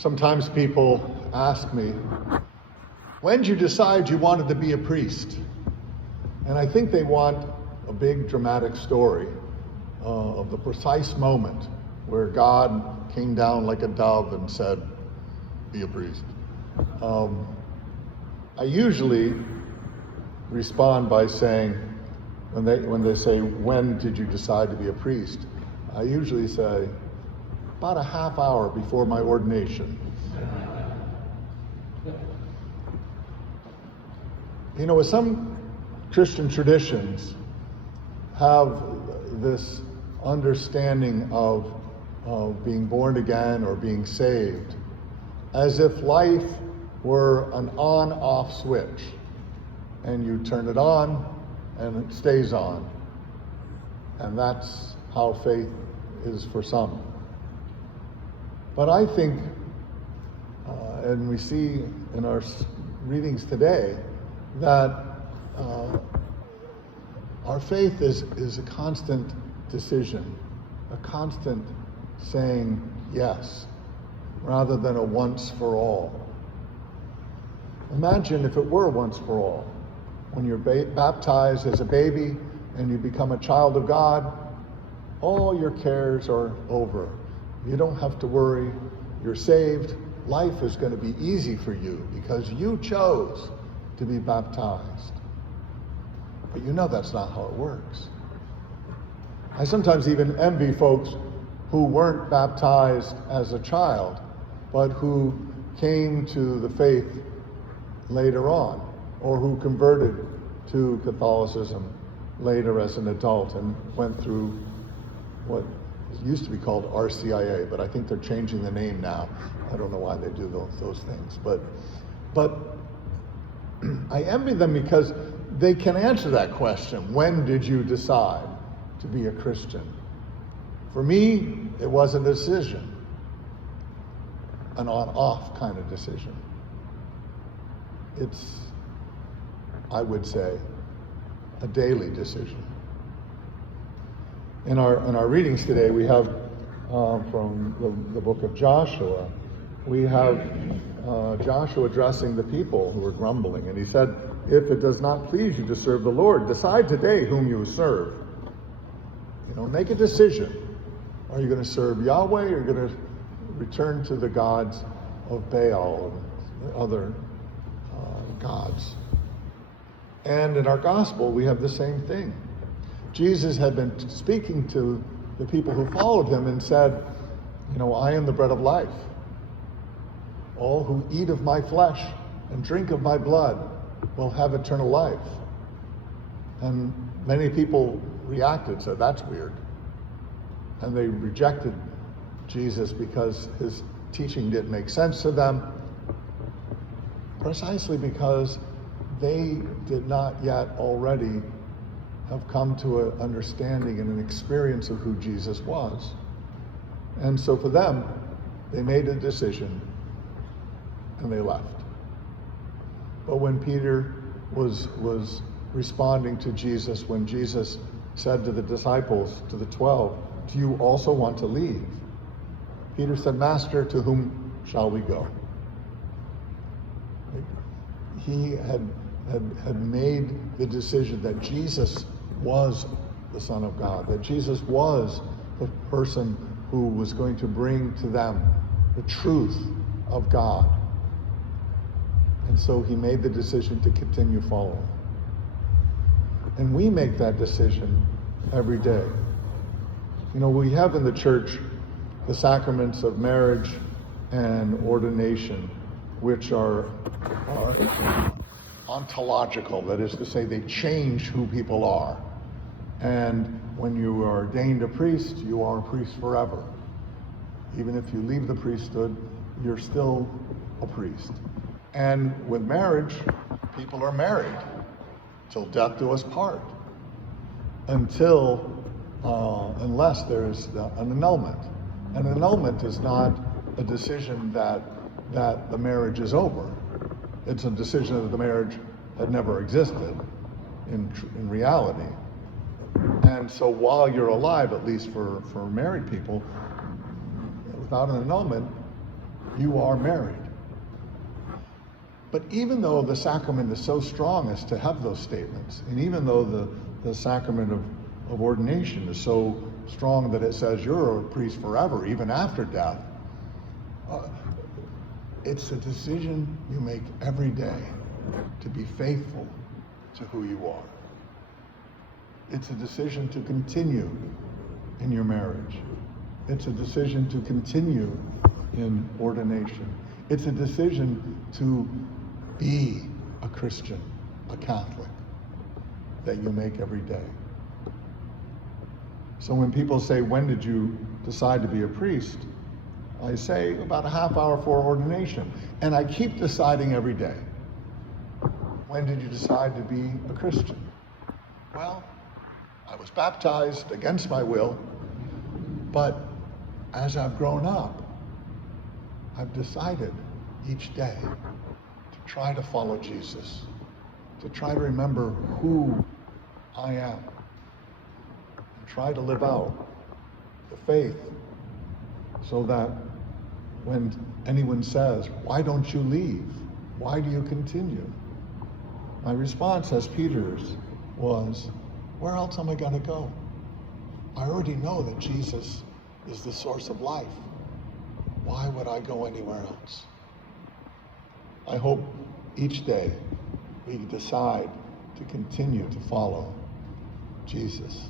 Sometimes people ask me, when did you decide you wanted to be a priest? And I think they want a big dramatic story of the precise moment where God came down like a dove and said, be a priest. I usually respond by saying, when they say, when did you decide to be a priest? I usually say, about a half hour before my ordination. You know, some Christian traditions have this understanding of being born again or being saved as if life were an on-off switch, and you turn it on and it stays on. And that's how faith is for some. But I think, and we see in our readings today, that our faith is a constant decision, a constant saying yes, rather than a once for all. Imagine if it were once for all. When you're baptized as a baby and you become a child of God, all your cares are over. You don't have to worry. You're saved. Life is going to be easy for you because you chose to be baptized. But you know that's not how it works. I sometimes even envy folks who weren't baptized as a child, but who came to the faith later on, or who converted to Catholicism later as an adult and went through what used to be called RCIA, but I think they're changing the name now. I don't know why they do those things, but I envy them because they can answer that question. When did you decide to be a Christian? For me, it was a decision, an on-off kind of decision. It's, I would say, a daily decision. In our readings today, we have from the book of Joshua, we have Joshua addressing the people who were grumbling. And he said, if it does not please you to serve the Lord, decide today whom you serve. You know, make a decision. Are you going to serve Yahweh, or are you going to return to the gods of Baal and other gods? And in our gospel, we have the same thing. Jesus had been speaking to the people who followed him and said, you know, I am the bread of life. All who eat of my flesh and drink of my blood will have eternal life. And many people reacted, said, that's weird. And they rejected Jesus because his teaching didn't make sense to them, precisely because they did not yet already have come to an understanding and an experience of who Jesus was. And so for them, they made a decision and they left. But when Peter was responding to Jesus, when Jesus said to the disciples, to the 12, do you also want to leave? Peter said, Master, to whom shall we go? He had made the decision that Jesus was the Son of God, that Jesus was the person who was going to bring to them the truth of God. And so he made the decision to continue following. And we make that decision every day. You know, we have in the church the sacraments of marriage and ordination, which are ontological, that is to say, they change who people are. And when you are ordained a priest, you are a priest forever. Even if you leave the priesthood, you're still a priest. And with marriage, people are married till death do us part, unless there is an annulment. An annulment is not a decision that the marriage is over. It's a decision that the marriage had never existed in reality. And so while you're alive, at least for married people, without an annulment, you are married. But even though the sacrament is so strong as to have those statements, and even though the sacrament of ordination is so strong that it says you're a priest forever, even after death, it's a decision you make every day to be faithful to who you are. It's a decision to continue in your marriage. It's a decision to continue in ordination. It's a decision to be a Christian, a Catholic, that you make every day. So when people say, when did you decide to be a priest? I say about a half hour before ordination. And I keep deciding every day. When did you decide to be a Christian? Well, I was baptized against my will, but as I've grown up, I've decided each day to try to follow Jesus, to try to remember who I am, and try to live out the faith so that when anyone says, why don't you leave? Why do you continue? My response, as Peter's, was, where else am I going to go? I already know that Jesus is the source of life. Why would I go anywhere else? I hope each day we decide to continue to follow Jesus.